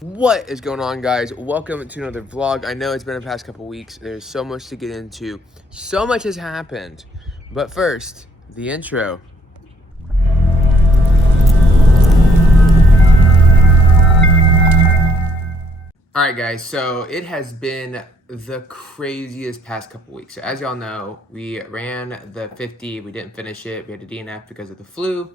What is going on, guys? Welcome to another vlog. I know it's been the past couple weeks. There's so much to get into. So much has happened. But first, the intro. Alright guys, so it has been the craziest past couple weeks. So as y'all know, we ran the 50, we didn't finish it, we had to DNF because of the flu.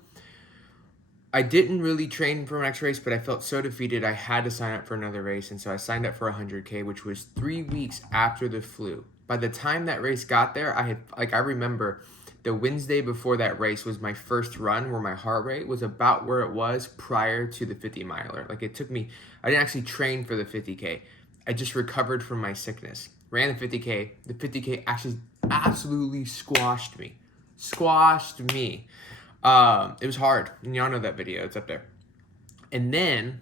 I didn't really train for my next race, but I felt so defeated I had to sign up for another race, and so I signed up for 100K, which was 3 weeks after the flu. By the time that race got there, I remember the Wednesday before that race was my first run where my heart rate was about where it was prior to the 50 miler. Like it took me, I didn't actually train for the 50K. I just recovered from my sickness. Ran the 50K. The 50K actually absolutely squashed me. It was hard. And y'all know that video. It's up there. And then,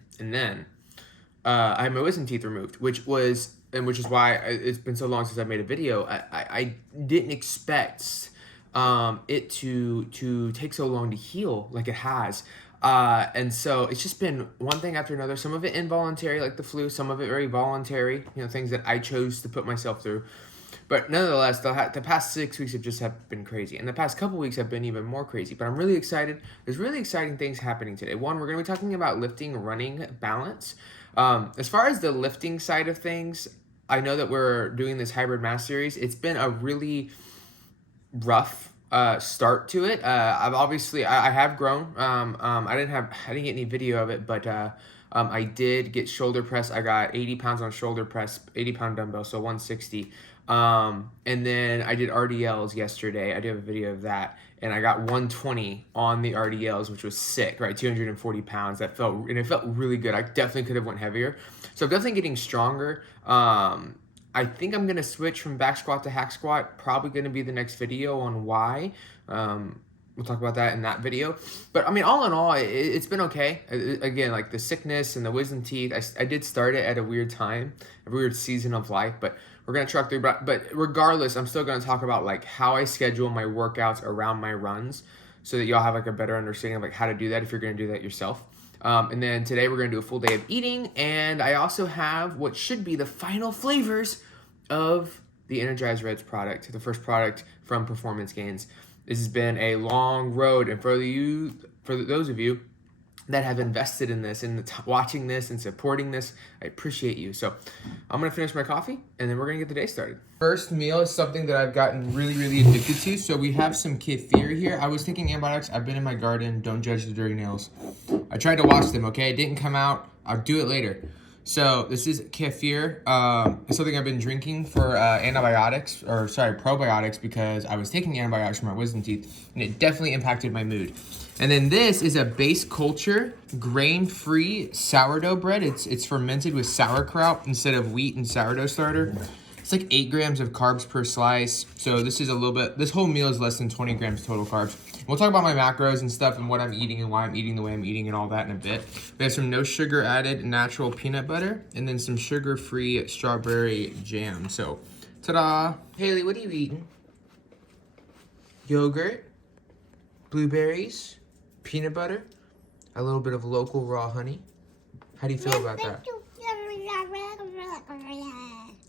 I had my wisdom teeth removed, which is why it's been so long since I made a video. I didn't expect it to take so long to heal like it has. And so it's just been one thing after another. Some of it involuntary, like the flu. Some of it very voluntary, things that I chose to put myself through. But nonetheless, the past 6 weeks have been crazy. And the past couple weeks have been even more crazy. But I'm really excited. There's really exciting things happening today. One, we're going to be talking about lifting, running, balance. As far as the lifting side of things, I know that we're doing this hybrid mass series. It's been a really rough start to it. I have grown. I didn't get any video of it, but I did get shoulder press. I got 80 pounds on shoulder press, 80-pound dumbbell, so 160. And then I did RDLs yesterday. I did have a video of that, and I got 120 on the RDLs, which was sick, right? 240 pounds. It felt really good. I definitely could have went heavier. So I'm definitely getting stronger. I think I'm gonna switch from back squat to hack squat. Probably gonna be the next video on why. We'll talk about that in that video. But I mean, all in all, it's been okay. Again, like the sickness and the wisdom teeth, I did start it at a weird time, a weird season of life, but we're gonna truck through. But regardless, I'm still gonna talk about like how I schedule my workouts around my runs, so that y'all have like a better understanding of like how to do that if you're gonna do that yourself. And then today we're gonna do a full day of eating, and I also have what should be the final flavors of the Energized Reds product, the first product from Performance Gains. This has been a long road, and for those of you that have invested in this and watching this and supporting this, I appreciate you. So I'm gonna finish my coffee, and then we're gonna get the day started. First meal is something that I've gotten really addicted to. So we have some kefir here. I was taking antibiotics. I've been in my garden. Don't judge the dirty nails. I tried to wash them, okay? It didn't come out. I'll do it later. So this is kefir. It's something I've been drinking for probiotics, because I was taking antibiotics for my wisdom teeth, and it definitely impacted my mood. And then this is a base culture, grain-free sourdough bread. It's fermented with sauerkraut instead of wheat and sourdough starter. It's like 8 grams of carbs per slice. So this whole meal is less than 20 grams total carbs. We'll talk about my macros and stuff and what I'm eating and why I'm eating the way I'm eating and all that in a bit. We have some no sugar added natural peanut butter, and then some sugar-free strawberry jam. So, ta-da. Haley, what are you eating? Yogurt, blueberries, peanut butter, a little bit of local raw honey. How do you feel about that?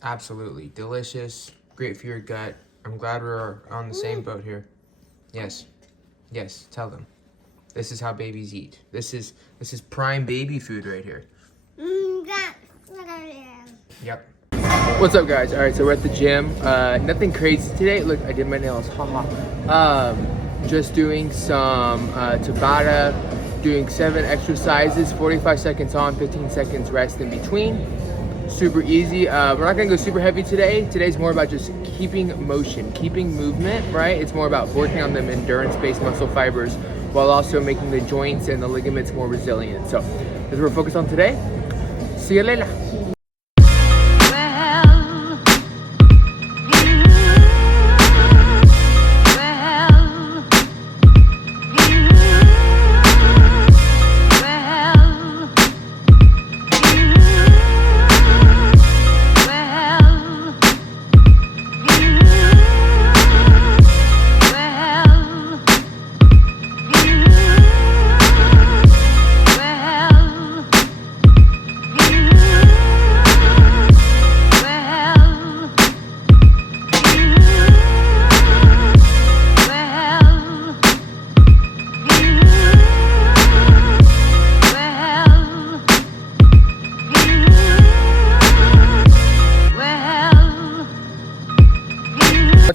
Absolutely. Delicious. Great for your gut. I'm glad we're on the same boat here. Yes. Yes, tell them. This is how babies eat. This is prime baby food right here. Yep. What's up, guys? All right, so we're at the gym. Nothing crazy today. Look, I did my nails. Haha. Just doing some Tabata, doing 7 exercises, 45 seconds on, 15 seconds rest in between. Super easy. We're not gonna go super heavy today. Today's more about just keeping motion, keeping movement, right? It's more about working on them endurance-based muscle fibers while also making the joints and the ligaments more resilient. So that's what we're focused on today. See you later.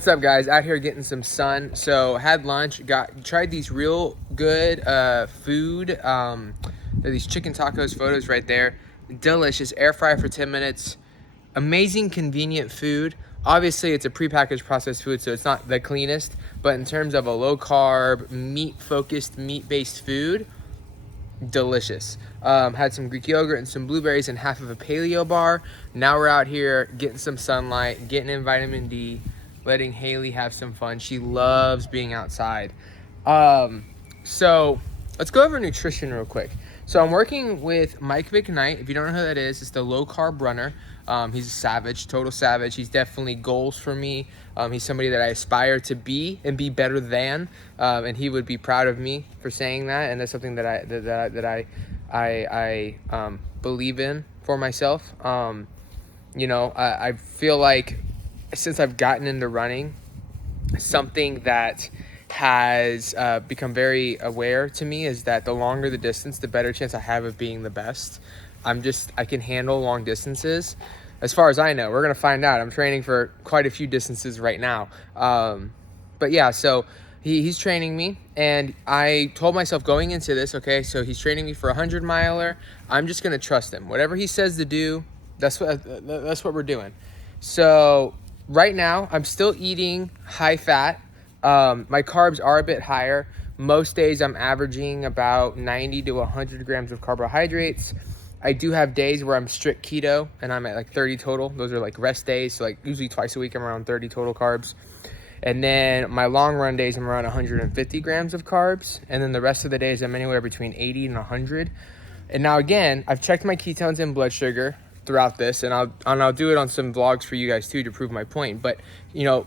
What's up, guys? Out here getting some sun. So had lunch, tried these real good food. They're these chicken tacos, photos right there. Delicious. Air fryer for 10 minutes. Amazing convenient food. Obviously it's a prepackaged processed food, so it's not the cleanest, but in terms of a low carb, meat focused, meat based food, delicious. Had some Greek yogurt and some blueberries and half of a paleo bar. Now we're out here getting some sunlight, getting in vitamin D, letting Haley have some fun. She loves being outside. So let's go over nutrition real quick. So I'm working with Mike McKnight. If you don't know who that is, it's the low carb runner. He's a savage, total savage. He's definitely goals for me. He's somebody that I aspire to be and be better than, and he would be proud of me for saying that. And that's something that I believe in for myself. I feel like since I've gotten into running, something that has become very aware to me is that the longer the distance, the better chance I have of being the best. I can handle long distances. As far as I know, we're gonna find out. I'm training for quite a few distances right now. But yeah, so he's training me, and I told myself going into this, okay, so he's training me for a 100-miler. I'm just gonna trust him. Whatever he says to do, that's what we're doing. So right now, I'm still eating high fat. My carbs are a bit higher. Most days I'm averaging about 90 to 100 grams of carbohydrates. I do have days where I'm strict keto and I'm at like 30 total. Those are like rest days. So like usually twice a week I'm around 30 total carbs. And then my long run days I'm around 150 grams of carbs. And then the rest of the days I'm anywhere between 80 and 100. And now again, I've checked my ketones and blood sugar throughout this, and I'll do it on some vlogs for you guys too to prove my point. But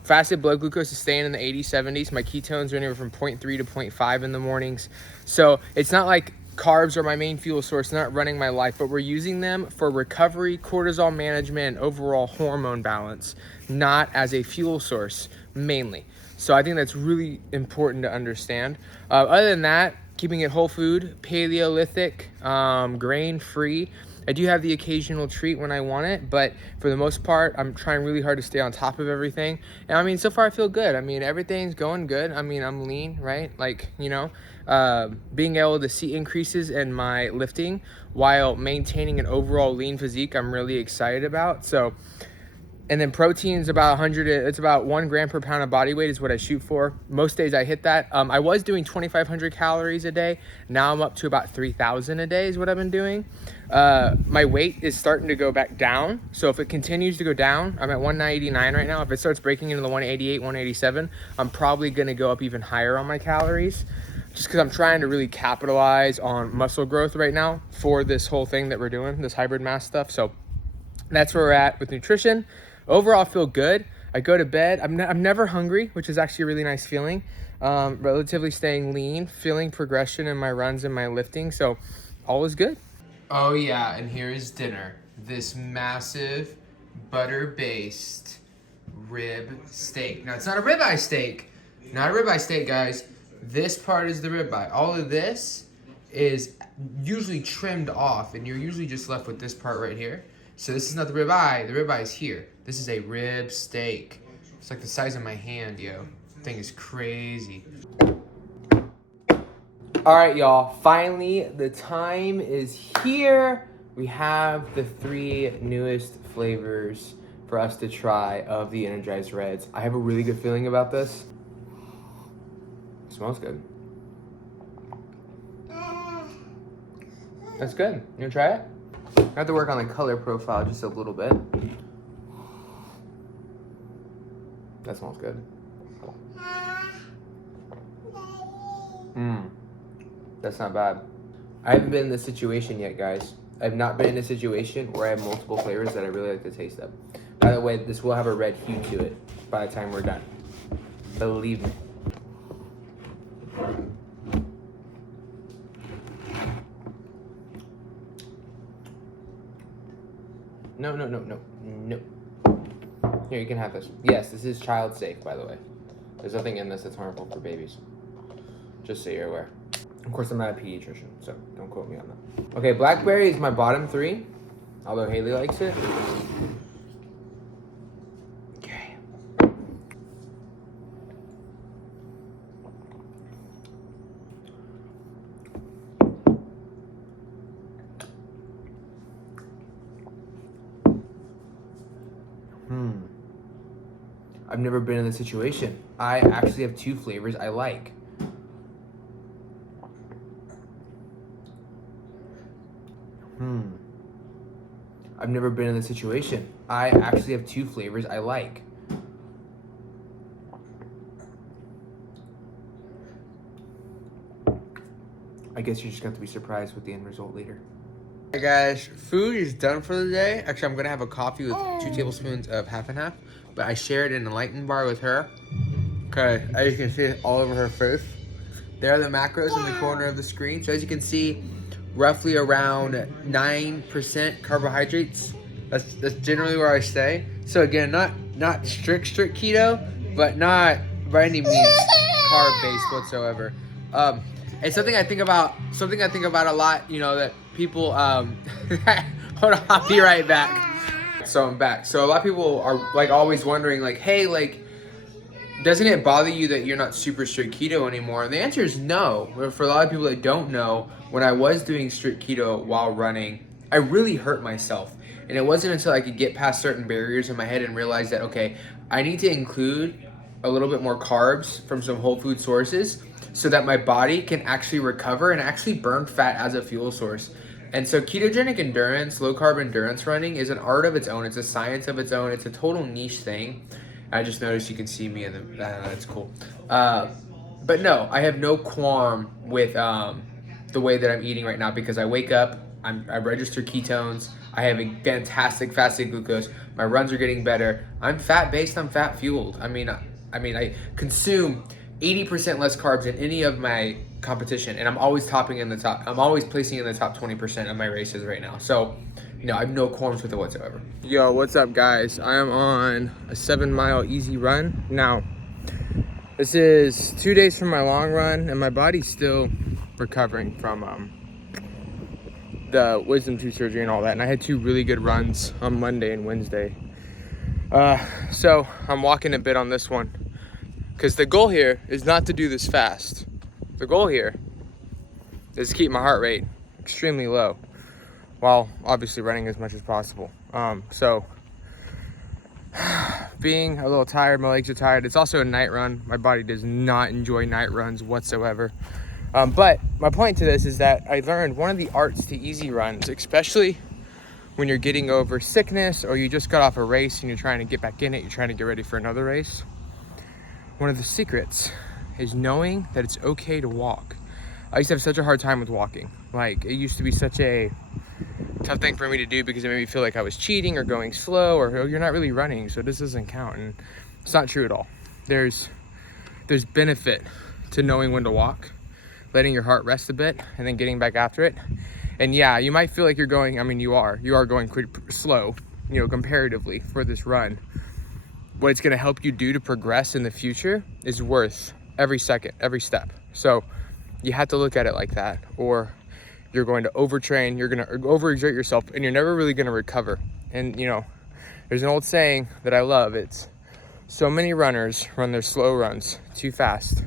fasted blood glucose is staying in the 80s, 70s. My ketones are anywhere from 0.3 to 0.5 in the mornings. So it's not like carbs are my main fuel source, not running my life, but we're using them for recovery, cortisol management, and overall hormone balance, not as a fuel source mainly. So I think that's really important to understand. Other than that, keeping it whole food, Paleolithic, grain free. I do have the occasional treat when I want it, but for the most part, I'm trying really hard to stay on top of everything. And I mean, so far I feel good. I mean, everything's going good. I mean, I'm lean, right? Like, being able to see increases in my lifting while maintaining an overall lean physique, I'm really excited about. So, and then protein is about 100, it's about 1 gram per pound of body weight is what I shoot for. Most days I hit that. I was doing 2,500 calories a day. Now I'm up to about 3,000 a day is what I've been doing. My weight is starting to go back down. So if it continues to go down, I'm at 199 right now. If it starts breaking into the 188, 187, I'm probably gonna go up even higher on my calories, just because I'm trying to really capitalize on muscle growth right now for this whole thing that we're doing, this hybrid mass stuff. So that's where we're at with nutrition. Overall, I feel good. I go to bed. I'm never hungry, which is actually a really nice feeling. Relatively staying lean, feeling progression in my runs and my lifting. So all is good. Oh yeah, and here is dinner. This massive butter-based rib steak. Now, it's not a ribeye steak. Not a ribeye steak, guys. This part is the ribeye. All of this is usually trimmed off, and you're usually just left with this part right here. So this is not the ribeye. The ribeye is here. This is a rib steak. It's like the size of my hand, yo. Thing is crazy. All right, y'all. Finally, the time is here. We have the 3 newest flavors for us to try of the Energized Reds. I have a really good feeling about this. It smells good. That's good. You wanna try it? I have to work on the color profile just a little bit. That smells good. That's not bad. I haven't been in this situation yet, guys. I've not been in a situation where I have multiple flavors that I really like the taste of. By the way, this will have a red hue to it by the time we're done. Believe me. No. Here, you can have this. Yes, this is child safe, by the way. There's nothing in this that's harmful for babies. Just so you're aware. Of course, I'm not a pediatrician, so don't quote me on that. Okay, blackberry is my bottom 3, although Haley likes it. Okay. I've never been in this situation. I actually have two flavors I like. I've never been in this situation. I actually have two flavors I like. I guess you're just going to have to be surprised with the end result later. Hey guys, food is done for the day. Actually, I'm going to have a coffee with 2 tablespoons of half and half, but I shared an Enlightened bar with her because as you can see it all over her face. There are the macros in the corner of the screen. So as you can see, roughly around 9% carbohydrates. That's generally where I stay. So again, not strict keto, but not by any means carb based whatsoever. And something I think about a lot, you know, that people hold on, I'll be right back. So I'm back. So a lot of people are like always wondering like, hey, like, doesn't it bother you that you're not super strict keto anymore? And the answer is no. For a lot of people that don't know, when I was doing strict keto while running, I really hurt myself. And it wasn't until I could get past certain barriers in my head and realize that, okay, I need to include a little bit more carbs from some whole food sources so that my body can actually recover and actually burn fat as a fuel source. And so ketogenic endurance, low carb endurance running is an art of its own. It's a science of its own. It's a total niche thing. I just noticed you can see me in the, that's cool. But no, I have no qualm with the way that I'm eating right now because I wake up, I register ketones, I have a fantastic fasted glucose, my runs are getting better. I'm fat based, I'm fat fueled. I mean, I consume 80% less carbs than any of my competition, and I'm always topping in the top. I'm always placing in the top 20% of my races right now. So, no, I have no qualms with it whatsoever. Yo, what's up, guys? I am on a 7-mile easy run. Now, this is 2 days from my long run, and my body's still recovering from the wisdom tooth surgery and all that. And I had 2 really good runs on Monday and Wednesday. So I'm walking a bit on this one because the goal here is not to do this fast. The goal here is to keep my heart rate extremely low while obviously running as much as possible. So being a little tired, my legs are tired. It's also a night run. My body does not enjoy night runs whatsoever. But my point to this is that I learned one of the arts to easy runs, especially when you're getting over sickness or you just got off a race and you're trying to get back in it, you're trying to get ready for another race. One of the secrets is knowing that it's okay to walk. I used to have such a hard time with walking. Like, it used to be such a tough thing for me to do because it made me feel like I was cheating or going slow or, oh, you're not really running, so this doesn't count. And it's not true at all. There's benefit to knowing when to walk, letting your heart rest a bit, and then getting back after it. And yeah, you might feel like you're going, I mean, you are going pretty slow, you know, comparatively for this run. What it's gonna help you do to progress in the future is worth every second, every step. So you have to look at it like that, or you're going to overtrain, you're gonna overexert yourself, and you're never really gonna recover. And you know, there's an old saying that I love. It's, so many runners run their slow runs too fast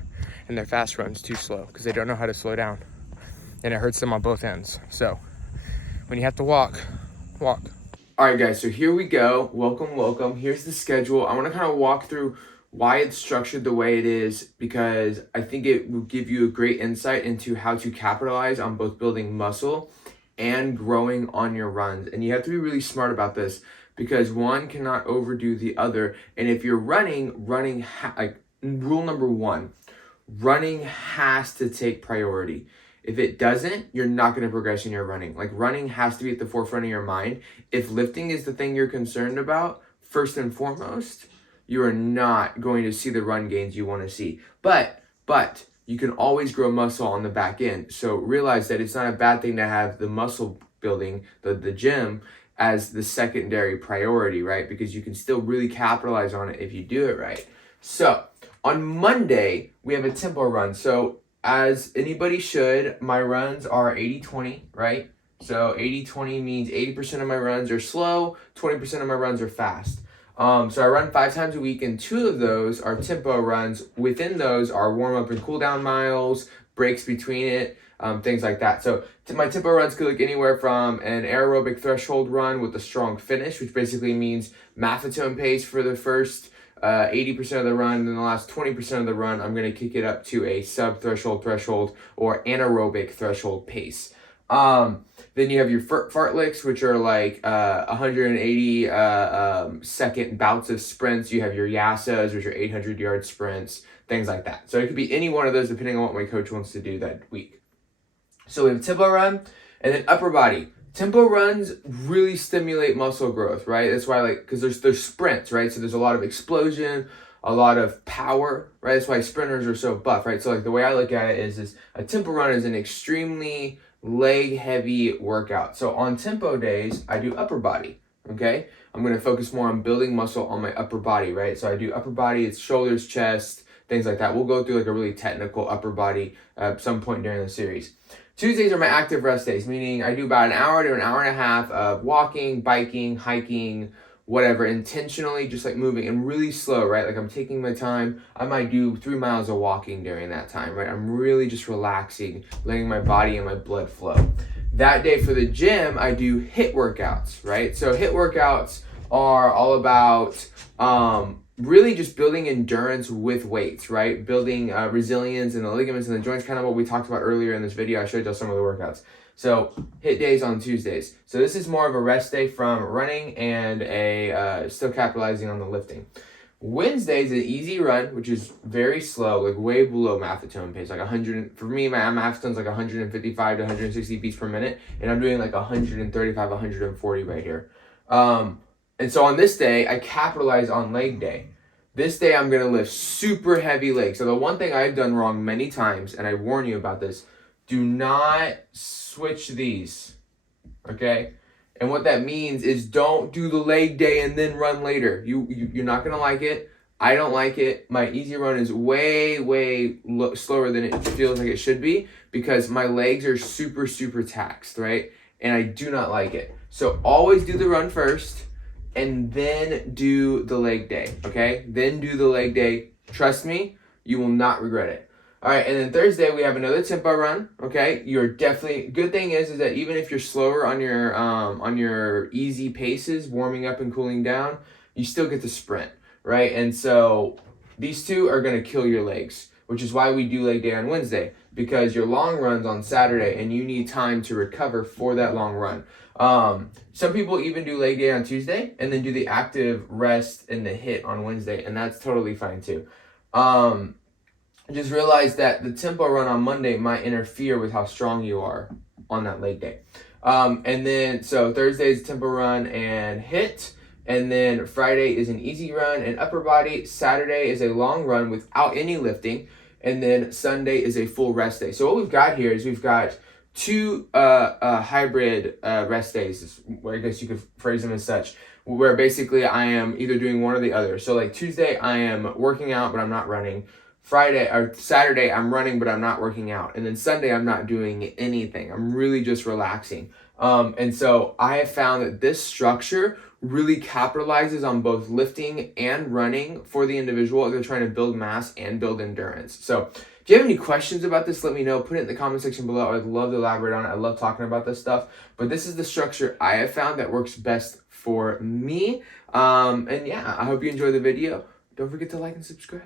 and their fast runs too slow because they don't know how to slow down, and it hurts them on both ends. So when you have to walk. All right, guys, so here we go. Welcome. Here's the schedule. I want to kind of walk through why it's structured the way it is because I think it will give you a great insight into how to capitalize on both building muscle and growing on your runs. And you have to be really smart about this because one cannot overdo the other. And if you're running, like rule number 1, running has to take priority. If it doesn't, you're not going to progress in your running. Like, running has to be at the forefront of your mind. If lifting is the thing you're concerned about, first and foremost, you are not going to see the run gains you want to see. But you can always grow muscle on the back end. So realize that it's not a bad thing to have the muscle building, the gym, as the secondary priority, right? Because you can still really capitalize on it if you do it right. So on Monday, we have a tempo run. So as anybody should, my runs are 80-20, right? So 80-20 means 80% of my runs are slow, 20% of my runs are fast. So I run 5 times a week, and 2 of those are tempo runs. Within those are warm-up and cool-down miles, breaks between it, things like that. So my tempo runs could look anywhere from an aerobic threshold run with a strong finish, which basically means maffetone pace for the first 80% of the run, then the last 20% of the run, I'm going to kick it up to a threshold, or anaerobic threshold pace. Then you have your fartleks, which are like 180 second bouts of sprints. You have your yasas, which are 800-yard sprints, things like that. So it could be any one of those depending on what my coach wants to do that week. So we have tempo run, and then upper body. Tempo runs really stimulate muscle growth, right? That's why, like, because there's sprints, right? So there's a lot of explosion, a lot of power, right? That's why sprinters are so buff, right? So like the way I look at it is a tempo run is an extremely leg heavy workout. So on tempo days, I do upper body, okay? I'm going to focus more on building muscle on my upper body, right? So I do upper body, it's shoulders, chest, things like that. We'll go through like a really technical upper body at some point during the series. Tuesdays are my active rest days, meaning I do about an hour to an hour and a half of walking, biking, hiking, whatever, intentionally just like moving and really slow, right? Like I'm taking my time. I might do 3 miles of walking during that time, right? I'm really just relaxing, letting my body and my blood flow. That day for the gym, I do HIIT workouts, right? So HIIT workouts are all about really just building endurance with weights, right? Building resilience in the ligaments and the joints, kind of what we talked about earlier in this video. I showed you some of the workouts. So HIIT days on Tuesdays. So this is more of a rest day from running and still capitalizing on the lifting. Wednesdays, an easy run, which is very slow, like way below Maffetone pace, like 100. For me, my Maffetone's like 155 to 160 beats per minute, and I'm doing like 135, 140 right here. And so on this day, I capitalize on leg day. This day, I'm going to lift super heavy legs. So the one thing I've done wrong many times, and I warn you about this, do not switch these, okay? And what that means is don't do the leg day and then run later. You're not going to like it. I don't like it. My easy run is way slower than it feels like it should be because my legs are super taxed, right? And I do not like it. So always do the run first and then do the leg day, okay? Then do the leg day. Trust me, you will not regret it. All right, and then Thursday we have another tempo run. Okay, you're definitely. Good thing is that even if you're slower on your easy paces, warming up and cooling down, you still get to sprint, right? And so these two are gonna kill your legs, which is why we do leg day on Wednesday, because your long run's on Saturday and you need time to recover for that long run. Some people even do leg day on Tuesday and then do the active rest and the HIIT on Wednesday, and that's totally fine too. Just realize that the tempo run on Monday might interfere with how strong you are on that leg day. And then, so Thursday is tempo run and HIIT. And then Friday is an easy run and upper body. Saturday is a long run without any lifting. And then Sunday is a full rest day. So what we've got here is we've got two hybrid rest days. I guess you could phrase them as such, where basically I am either doing one or the other. So like Tuesday, I am working out, but I'm not running. Friday or Saturday, I'm running, but I'm not working out. And then Sunday, I'm not doing anything. I'm really just relaxing. And so I have found that this structure really capitalizes on both lifting and running for the individual if they're trying to build mass and build endurance. So if you have any questions about this, let me know. Put it in the comment section below. I'd love to elaborate on it. I love talking about this stuff. But this is the structure I have found that works best for me. And yeah, I hope you enjoyed the video. Don't forget to like and subscribe.